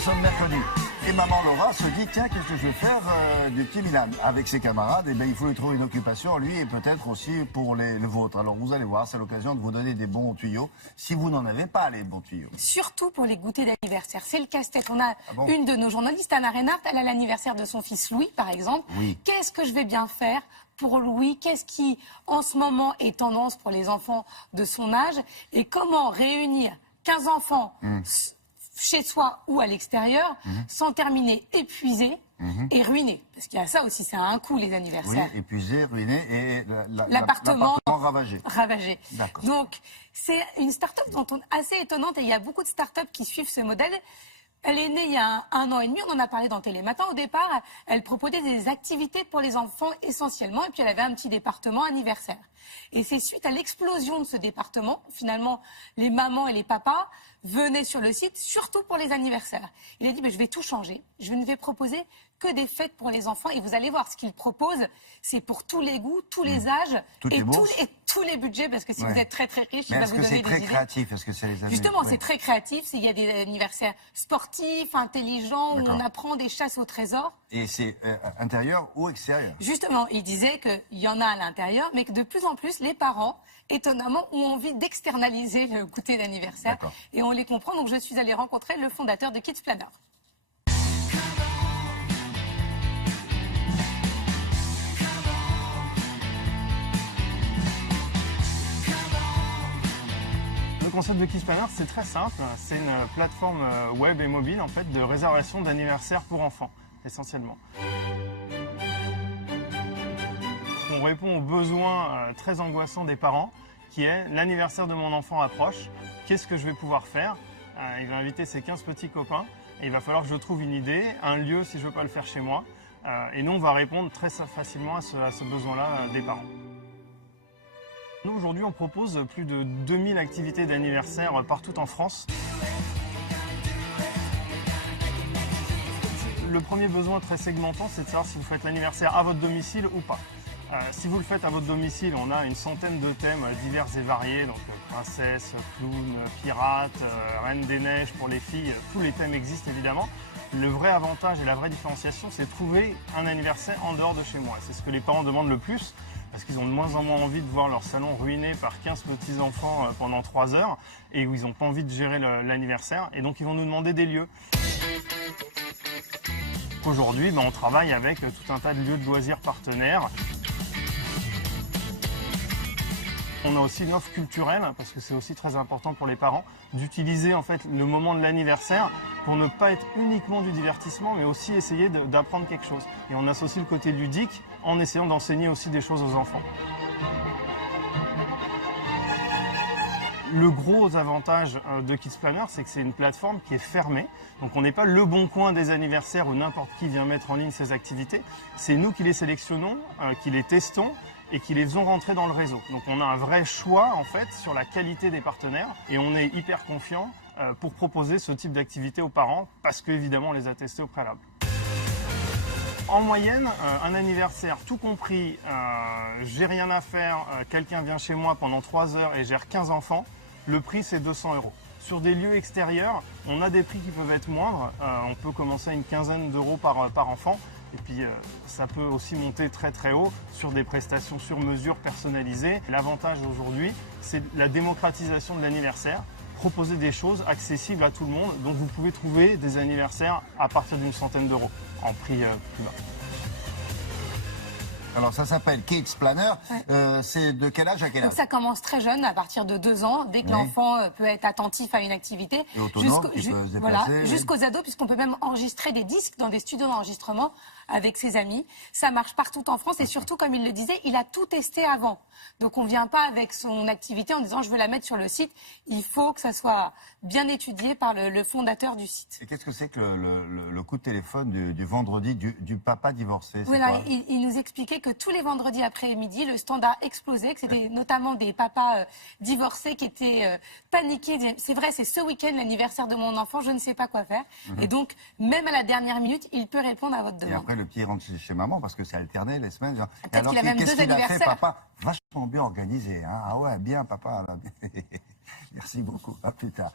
sommes mercredi. Et maman Laura se dit, tiens, qu'est-ce que je vais faire du petit Milan avec ses camarades? Eh bien, il faut lui trouver une occupation, lui, et peut-être aussi pour le vôtre. Alors, vous allez voir, c'est l'occasion de vous donner des bons tuyaux, si vous n'en avez pas, les bons tuyaux. Surtout pour les goûters d'anniversaire. C'est le casse-tête. On a une de nos journalistes, Anna Reinhardt, elle a l'anniversaire de son fils Louis, par exemple. Oui. Qu'est-ce que je vais bien faire pour Louis? Qu'est-ce qui, en ce moment, est tendance pour les enfants de son âge? Et comment réunir 15 enfants chez soi ou à l'extérieur, sans terminer épuisé et ruiné. Parce qu'il y a ça aussi, c'est un coût, les anniversaires. Oui, épuisé, ruiné et l'appartement ravagé. D'accord. Donc, c'est une start-up assez étonnante et il y a beaucoup de start-up qui suivent ce modèle. Elle est née il y a un an et demi, on en a parlé dans Télématin. Au départ, elle proposait des activités pour les enfants essentiellement et puis elle avait un petit département anniversaire. Et c'est suite à l'explosion de ce département, finalement, les mamans et les papas venaient sur le site, surtout pour les anniversaires. Il a dit, je vais tout changer, je ne vais proposer que des fêtes pour les enfants. Et vous allez voir, ce qu'il propose, c'est pour tous les goûts, tous les âges et tous les budgets, parce que si vous êtes très très riche, il va vous donner des idées. Est-ce que c'est très créatif? Est-ce que c'est les Justement, c'est très créatif. Il y a des anniversaires sportifs, intelligents, où on apprend des chasses au trésor. Et c'est intérieur ou extérieur? Justement, il disait qu'il y en a à l'intérieur, mais que de plus en plus, les parents, étonnamment, ont envie d'externaliser le goûter d'anniversaire. Et on les comprend. Donc, je suis allée rencontrer le fondateur de Kids Planner. Le concept de Kids Planner, c'est très simple. C'est une plateforme web et mobile en fait, de réservation d'anniversaires pour enfants, essentiellement. On répond aux besoins très angoissants des parents, qui est l'anniversaire de mon enfant approche. Qu'est-ce que je vais pouvoir faire? Il va inviter ses 15 petits copains et il va falloir que je trouve une idée, un lieu si je ne veux pas le faire chez moi. Et nous, on va répondre très facilement à ce besoin-là des parents. Nous, aujourd'hui, on propose plus de 2000 activités d'anniversaire partout en France. Le premier besoin très segmentant, c'est de savoir si vous faites l'anniversaire à votre domicile ou pas. Si vous le faites à votre domicile, on a une centaine de thèmes divers et variés, donc princesse, clown, pirate, reine des neiges pour les filles, tous les thèmes existent évidemment. Le vrai avantage et la vraie différenciation, c'est de trouver un anniversaire en dehors de chez moi. C'est ce que les parents demandent le plus, parce qu'ils ont de moins en moins envie de voir leur salon ruiné par 15 petits-enfants pendant 3 heures, et où ils n'ont pas envie de gérer l'anniversaire, et donc ils vont nous demander des lieux. Aujourd'hui, on travaille avec tout un tas de lieux de loisirs partenaires. On a aussi une offre culturelle, parce que c'est aussi très important pour les parents, d'utiliser en fait le moment de l'anniversaire pour ne pas être uniquement du divertissement, mais aussi essayer d'apprendre quelque chose. Et on associe le côté ludique en essayant d'enseigner aussi des choses aux enfants. Le gros avantage de Kids Planner, c'est que c'est une plateforme qui est fermée. Donc on n'est pas le bon coin des anniversaires où n'importe qui vient mettre en ligne ses activités. C'est nous qui les sélectionnons, qui les testons et qui les faisons rentrer dans le réseau. Donc on a un vrai choix en fait sur la qualité des partenaires et on est hyper confiant pour proposer ce type d'activité aux parents parce qu'évidemment on les a testés au préalable. En moyenne, un anniversaire tout compris, j'ai rien à faire, quelqu'un vient chez moi pendant 3 heures et gère 15 enfants, le prix c'est 200 €. Sur des lieux extérieurs, on a des prix qui peuvent être moindres, on peut commencer à une quinzaine d'euros par enfant. Et puis ça peut aussi monter très très haut sur des prestations sur mesure personnalisées. L'avantage aujourd'hui, c'est la démocratisation de l'anniversaire, proposer des choses accessibles à tout le monde. Donc vous pouvez trouver des anniversaires à partir d'une centaine d'euros en prix plus bas. Alors ça s'appelle Kids Planner, c'est de quel âge à quel âge? Donc ça commence très jeune, à partir de 2 ans, dès que l'enfant peut être attentif à une activité. Et autonome, qui peut se déplacer, jusqu'aux ados, puisqu'on peut même enregistrer des disques dans des studios d'enregistrement avec ses amis. Ça marche partout en France et surtout, comme il le disait, il a tout testé avant. Donc on ne vient pas avec son activité en disant je veux la mettre sur le site. Il faut que ça soit bien étudié par le fondateur du site. Et qu'est-ce que c'est que le coup de téléphone du vendredi du papa divorcé? Voilà, il nous expliquait que tous les vendredis après-midi, le standard explosait, que c'était notamment des papas divorcés qui étaient paniqués. C'est vrai, c'est ce week-end l'anniversaire de mon enfant, je ne sais pas quoi faire. Et donc, même à la dernière minute, il peut répondre à votre demande. Et après, le petit rentre chez maman parce que c'est alterné les semaines. Genre. Peut-être qu'il a même 2 anniversaires. Fait, papa? Vachement bien organisé. Hein? Ah ouais, bien papa. Merci beaucoup. À plus tard.